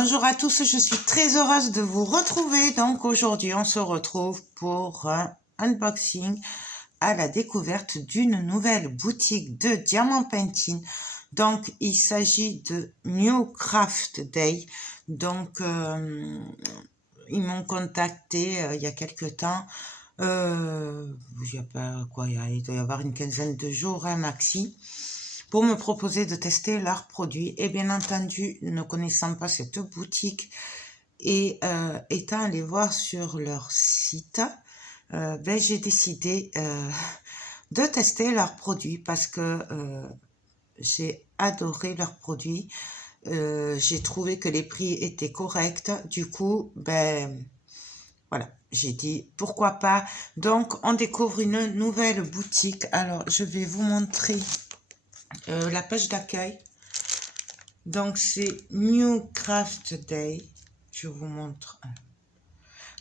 Bonjour à tous, je suis très heureuse de vous retrouver. Donc aujourd'hui, on se retrouve pour un unboxing à la découverte d'une nouvelle boutique de Diamant Painting. Donc il s'agit de New Craft Day. Donc ils m'ont contacté il y a quelques temps. Il y a pas quoi, il doit y avoir une quinzaine de jours, maxi, pour me proposer de tester leurs produits. Et bien entendu, ne connaissant pas cette boutique et étant allé voir sur leur site, j'ai décidé de tester leurs produits parce que j'ai adoré leurs produits. J'ai trouvé que les prix étaient corrects. Du coup, voilà, j'ai dit pourquoi pas. Donc, on découvre une nouvelle boutique. Alors, je vais vous montrer la page d'accueil. Donc c'est New Craft Day. Je vous montre.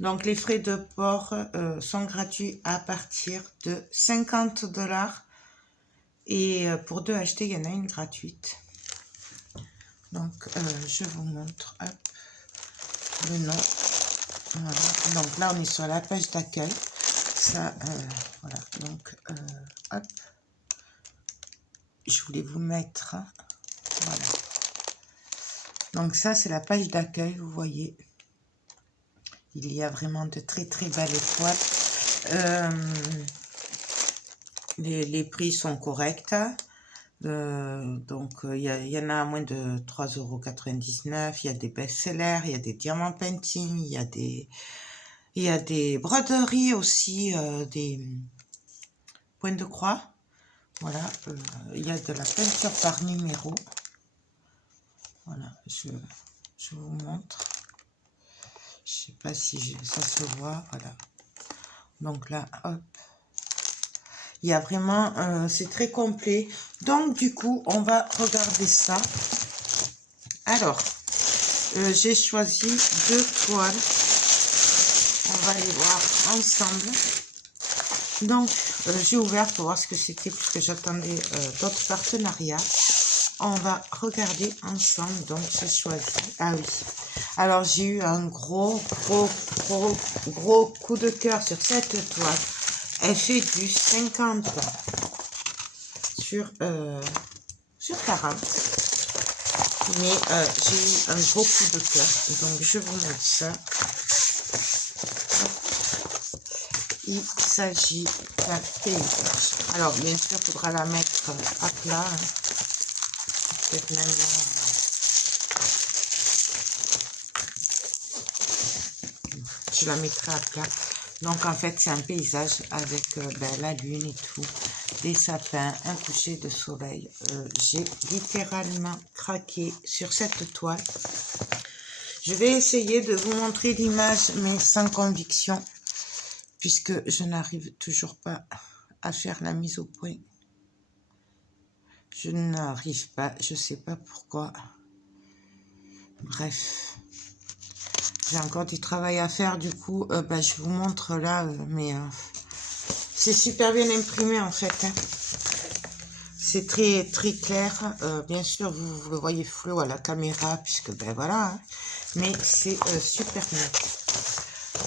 Donc les frais de port sont gratuits à partir de 50$. Et pour 2 achetés, il y en a une gratuite. Donc je vous montre le nom. Voilà. Donc là on est sur la page d'accueil. Ça, voilà. Donc hop. Je voulais vous mettre. Voilà. Donc ça, c'est la page d'accueil, vous voyez. Il y a vraiment de très très belles étoiles. Les prix sont corrects. Donc il y en a à moins de 3,99 €. Il y a des best-sellers, il y a des diamants painting, il y a des broderies aussi, des points de croix. Voilà, il y a de la peinture par numéro. Voilà, je vous montre. Je sais pas si ça se voit, voilà. Donc là, hop. Il y a vraiment, c'est très complet. Donc du coup, on va regarder ça. Alors, j'ai choisi 2 toiles. On va les voir ensemble. Donc, j'ai ouvert pour voir ce que c'était, puisque j'attendais d'autres partenariats. On va regarder ensemble. Donc, j'ai choisi. Ah oui. Alors, j'ai eu un gros coup de cœur sur cette toile. Elle fait du 50 sur 40. Mais j'ai eu un gros coup de cœur. Donc, je vous montre ça. Il s'agit d'un paysage. Alors, bien sûr, il faudra la mettre à plat. Hein. Peut-être même là. Je la mettrai à plat. Donc, en fait, c'est un paysage avec la lune et tout. Des sapins, un coucher de soleil. J'ai littéralement craqué sur cette toile. Je vais essayer de vous montrer l'image, mais sans conviction, puisque je n'arrive toujours pas à faire la mise au point. Je n'arrive pas, je sais pas pourquoi. Bref, j'ai encore du travail à faire, du coup, je vous montre là, mais c'est super bien imprimé en fait. Hein. C'est très très clair. Bien sûr, vous le voyez flou à la caméra, puisque voilà. Hein. Mais c'est super net.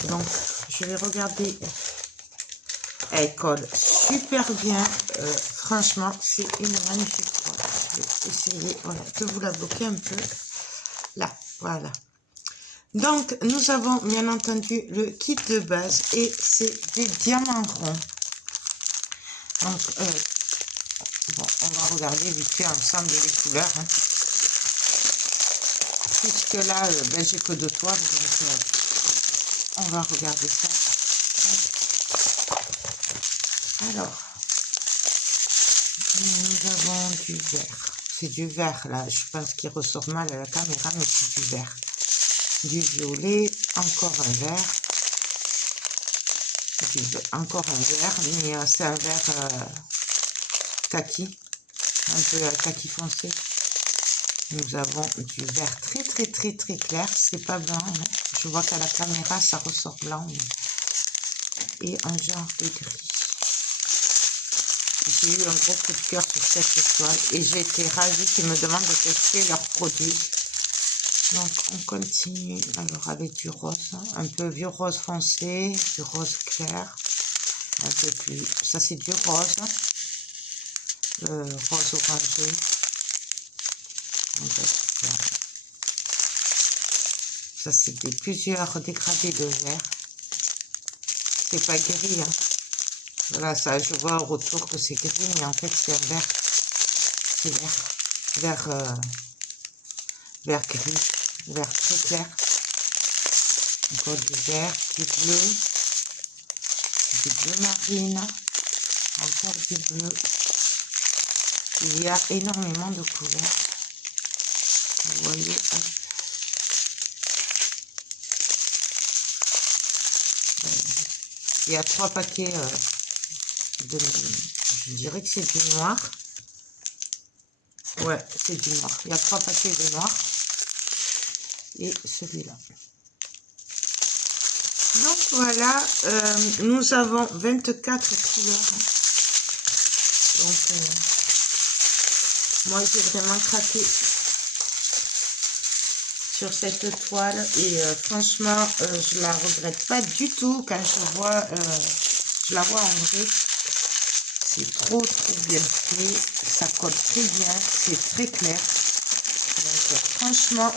Donc, je vais regarder. Elle colle super bien. Franchement, c'est une magnifique toile. Je vais essayer de vous la bloquer un peu. Là, voilà. Donc, nous avons bien entendu le kit de base et c'est des diamants ronds. Donc, on va regarder vite fait ensemble les couleurs. Hein. Puisque là, j'ai que 2 toiles, donc on va regarder ça. Alors, nous avons du vert. C'est du vert là, je pense qu'il ressort mal à la caméra, mais c'est du vert. Du violet, encore un vert. Encore un vert, mais c'est un vert kaki, un peu kaki foncé. Nous avons du vert très clair, c'est pas blanc. Hein. Je vois qu'à la caméra ça ressort blanc. Mais... et un genre de gris. J'ai eu un gros coup de cœur sur cette toile et j'ai été ravie qu'ils me demandent de tester leurs produits. Donc, on continue alors avec du rose, un peu du rose foncé, du rose clair, un peu plus. Ça, c'est du rose, rose orangé. Ça, c'est plusieurs dégradés de vert. C'est pas gris, hein. Voilà, ça, je vois au retour que c'est gris, mais en fait, c'est un vert. C'est vert, vert gris, vert très clair. Encore du vert, du bleu marine, encore du bleu. Il y a énormément de couleurs. Vous voyez, il y a 3 paquets je dirais que c'est du noir. Ouais, c'est du noir. Il y a 3 paquets de noir. Et celui-là. Donc voilà, nous avons 24 couleurs. Donc, moi j'ai vraiment craqué sur cette toile. Et franchement, je la regrette pas du tout quand je la vois en vrai. C'est trop bien fait, ça colle très bien, c'est très clair. Donc franchement,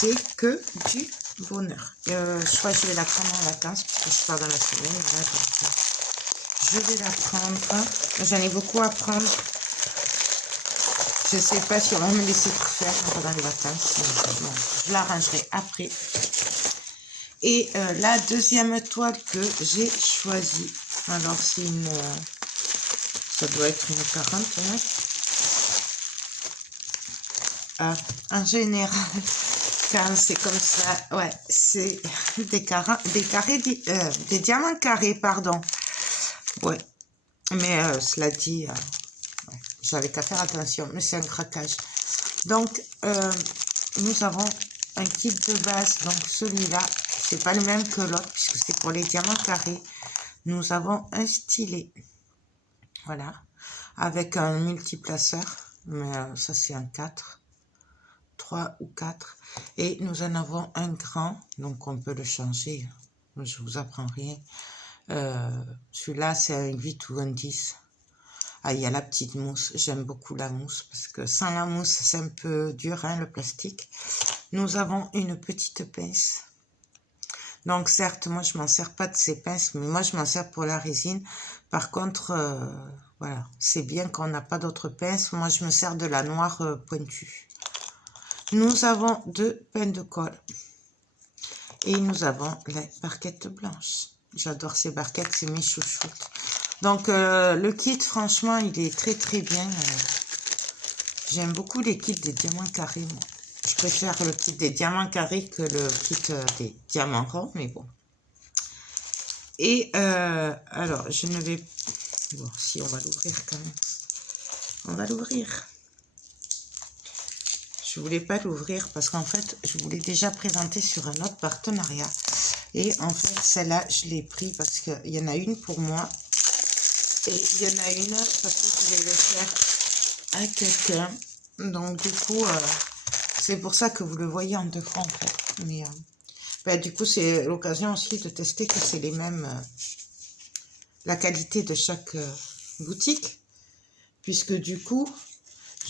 c'est que du bonheur. Je crois que je vais la prendre en vacances parce que je pars dans la semaine. Là, donc, je vais la prendre. J'en ai beaucoup à prendre. Je ne sais pas si on va me laisser tout faire pendant les vacances. Donc, je l'arrangerai après. Et la deuxième toile que j'ai choisie. Alors, c'est une... ça doit être une 49. En général, quand c'est comme ça, ouais, c'est des diamants carrés, pardon. Ouais, mais cela dit, ouais, j'avais qu'à faire attention, mais c'est un craquage. Donc, nous avons un kit de base, donc celui-là, c'est pas le même que l'autre, puisque c'est pour les diamants carrés. Nous avons un stylet, voilà, avec un multiplaceur, mais ça c'est un 4. 3 ou 4 et nous en avons un grand, donc on peut le changer, je vous apprends rien. Celui-là c'est un 8 ou un 10. Ah, il y a la petite mousse, j'aime beaucoup la mousse parce que sans la mousse c'est un peu dur, hein, le plastique. Nous avons une petite pince, donc certes moi je m'en sers pas de ces pinces, mais moi je m'en sers pour la résine. Par contre voilà, c'est bien qu'on n'a pas d'autres pinces. Moi je me sers de la noire pointue. Nous avons 2 peines de colle et nous avons la barquette blanche. J'adore ces barquettes, c'est mes chouchoutes. Donc le kit, franchement, il est très très bien. J'aime beaucoup les kits des diamants carrés. Moi. Je préfère le kit des diamants carrés que le kit des diamants ronds, mais bon. Et alors, je ne vais... Bon, si, on va l'ouvrir quand même. On va l'ouvrir. Je voulais pas l'ouvrir parce qu'en fait, je voulais déjà présenter sur un autre partenariat. Et en fait, celle-là, je l'ai pris parce qu'il y en a une pour moi. Et il y en a une parce que je vais le faire à quelqu'un. Donc, du coup, c'est pour ça que vous le voyez en 2 fois, en fait. Mais, ben, du coup, c'est l'occasion aussi de tester que c'est les mêmes... la qualité de chaque boutique. Puisque, du coup...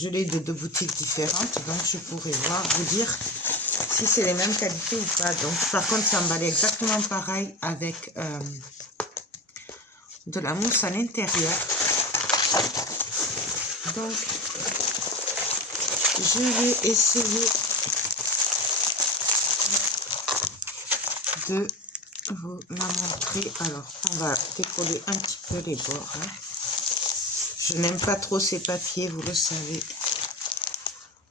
je l'ai de 2 boutiques différentes, donc je pourrais vous dire si c'est les mêmes qualités ou pas. Donc, par contre, c'est emballé exactement pareil avec de la mousse à l'intérieur. Donc, je vais essayer de vous la montrer. Alors, on va décoller un petit peu les bords. Hein. Je n'aime pas trop ces papiers, vous le savez.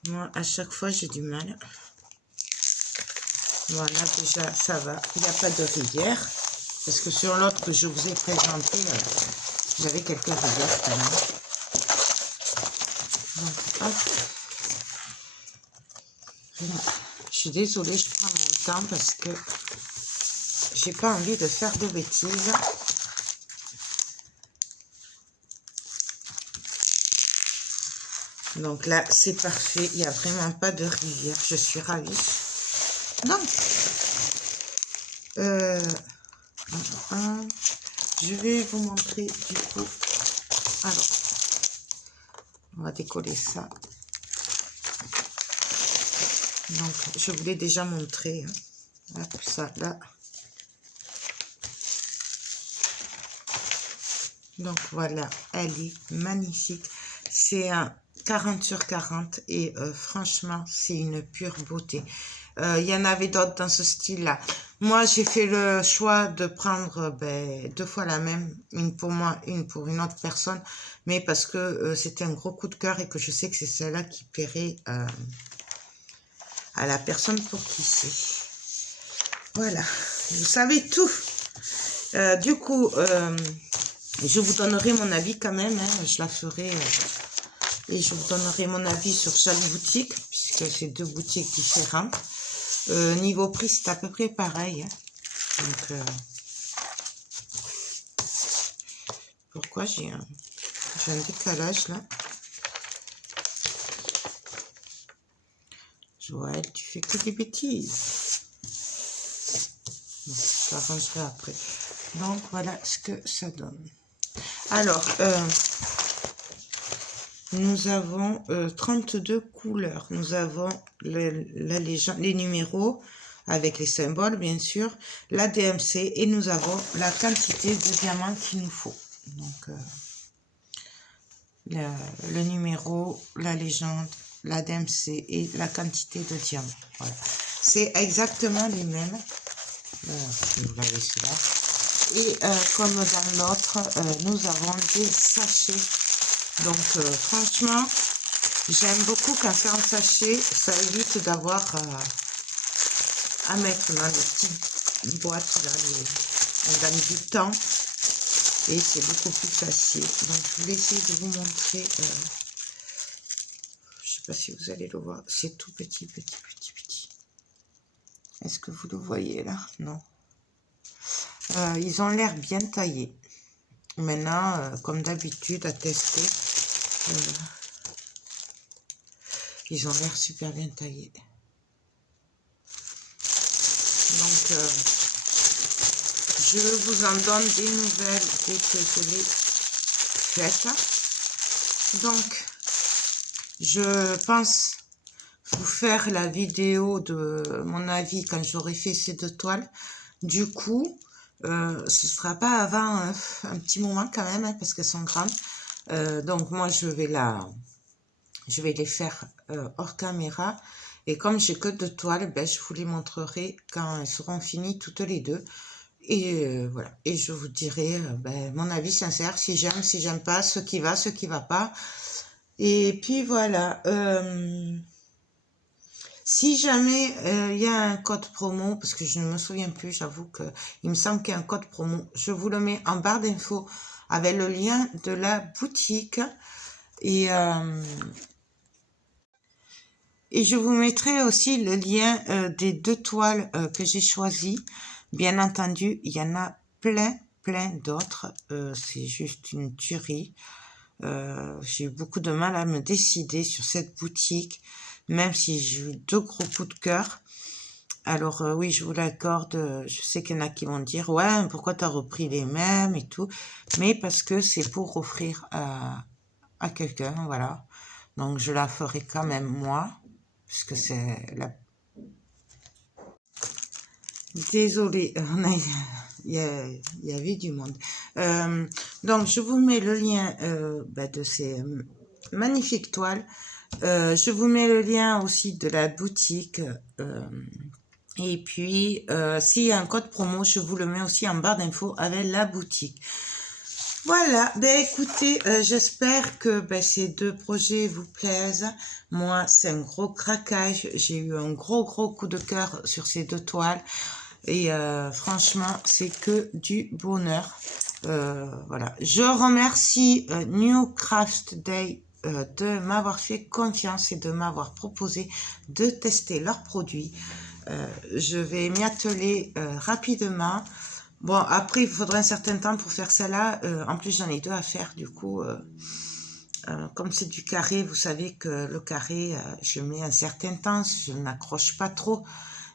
Moi, à chaque fois, j'ai du mal. Voilà, déjà, ça va. Il n'y a pas de rivière. Parce que sur l'autre que je vous ai présenté, j'avais quelques rivières quand même. Donc, hop. Je suis désolée, je prends mon temps parce que j'ai pas envie de faire de bêtises. Donc là, c'est parfait. Il n'y a vraiment pas de rivière. Je suis ravie. Donc, je vais vous montrer du coup. Alors, on va décoller ça. Donc, je vous l'ai déjà montré. Hein. Hop, ça, là. Donc, voilà, elle est magnifique. C'est un 40 sur 40 et franchement, c'est une pure beauté. Il y en avait d'autres dans ce style-là. Moi, j'ai fait le choix de prendre 2 fois la même, une pour moi, une pour une autre personne, mais parce que c'était un gros coup de cœur et que je sais que c'est celle-là qui plairait à la personne pour qui c'est. Voilà, vous savez tout. Du coup, je vous donnerai mon avis quand même, hein, je la ferai et je vous donnerai mon avis sur chaque boutique, puisque c'est 2 boutiques différentes. Niveau prix, c'est à peu près pareil. Hein. Donc, pourquoi j'ai un décalage là? Joël, tu fais que des bêtises. Bon, je t'arrangerai après. Donc, voilà ce que ça donne. Alors, nous avons 32 couleurs. Nous avons la légende, les numéros avec les symboles, bien sûr, la DMC et nous avons la quantité de diamants qu'il nous faut. Donc, le numéro, la légende, la DMC et la quantité de diamants. Voilà. C'est exactement les mêmes. Je vous l'avais celui-là. Et comme dans l'autre, nous avons des sachets. Donc, franchement, j'aime beaucoup quand c'est en sachet. Ça évite d'avoir à mettre dans les petites boîtes. Là, on gagne du temps. Et c'est beaucoup plus facile. Donc, je vais essayer de vous montrer. Je ne sais pas si vous allez le voir. C'est tout petit, petit, petit, petit. Est-ce que vous le voyez là? Non. Ils ont l'air bien taillés. Maintenant, comme d'habitude, à tester, ils ont l'air super bien taillés. Donc, je vous en donne des nouvelles dès que je les faites. Donc, je pense vous faire la vidéo de mon avis quand j'aurai fait ces 2 toiles. Du coup, ce sera pas avant un petit moment quand même, hein, parce qu'elles sont grandes. Donc moi, je vais les faire hors caméra. Et comme j'ai que 2 toiles, je vous les montrerai quand elles seront finies toutes les 2. Et voilà. Et je vous dirai mon avis sincère, si j'aime pas, ce qui va pas. Et puis voilà. Si jamais il y a un code promo, parce que je ne me souviens plus, j'avoue que il me semble qu'il y a un code promo, je vous le mets en barre d'infos avec le lien de la boutique et je vous mettrai aussi le lien des 2 toiles que j'ai choisies. Bien entendu, il y en a plein d'autres, c'est juste une tuerie. J'ai eu beaucoup de mal à me décider sur cette boutique, même si j'ai eu 2 gros coups de cœur. Alors oui, je vous l'accorde, je sais qu'il y en a qui vont dire « Ouais, pourquoi tu as repris les mêmes et tout ?» Mais parce que c'est pour offrir à quelqu'un, voilà. Donc je la ferai quand même moi, puisque c'est la... Désolée, il y avait du monde. Donc je vous mets le lien de ces magnifiques toiles. Je vous mets le lien aussi de la boutique. Et puis, s'il y a un code promo, je vous le mets aussi en barre d'infos avec la boutique. Voilà, écoutez, j'espère que ces 2 projets vous plaisent. Moi, c'est un gros craquage. J'ai eu un gros coup de cœur sur ces 2 toiles. Et franchement, c'est que du bonheur. Voilà. Je remercie New Craft Day de m'avoir fait confiance et de m'avoir proposé de tester leurs produits. Je vais m'y atteler rapidement. Bon, après, il faudra un certain temps pour faire celle-là. En plus, j'en ai 2 à faire, du coup, Comme c'est du carré, vous savez que le carré, je mets un certain temps, je n'accroche pas trop,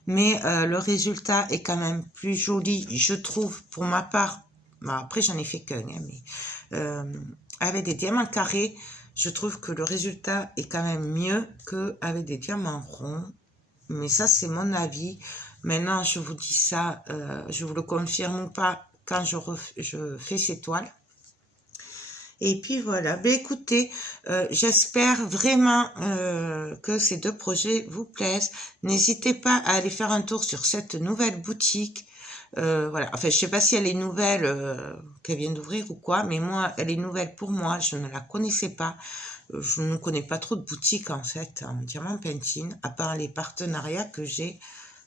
mais le résultat est quand même plus joli, je trouve, pour ma part. Bon, après, j'en ai fait qu'un, hein, mais avec des diamants carrés, je trouve que le résultat est quand même mieux qu'avec des diamants ronds. Mais ça, c'est mon avis. Maintenant, je vous dis ça, je vous le confirme ou pas quand je fais ces toiles. Et puis voilà, ben écoutez, j'espère vraiment que ces deux projets vous plaisent. N'hésitez pas à aller faire un tour sur cette nouvelle boutique. Voilà, enfin je sais pas si elle est nouvelle, qu'elle vient d'ouvrir ou quoi, mais moi elle est nouvelle pour moi, je ne la connaissais pas. Je ne connais pas trop de boutiques en fait en diamant painting, à part les partenariats que j'ai.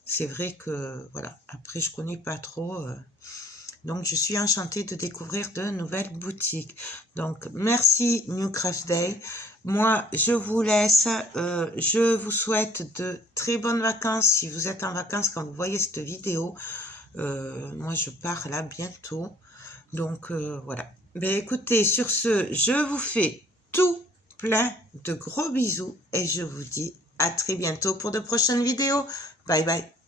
C'est vrai que voilà, après je connais pas trop. Donc, je suis enchantée de découvrir de nouvelles boutiques. Donc, merci New Craft Day. Moi, je vous laisse. Je vous souhaite de très bonnes vacances. Si vous êtes en vacances quand vous voyez cette vidéo, moi, je pars là bientôt. Donc, voilà. Ben, écoutez, sur ce, je vous fais tout plein de gros bisous et je vous dis à très bientôt pour de prochaines vidéos. Bye bye.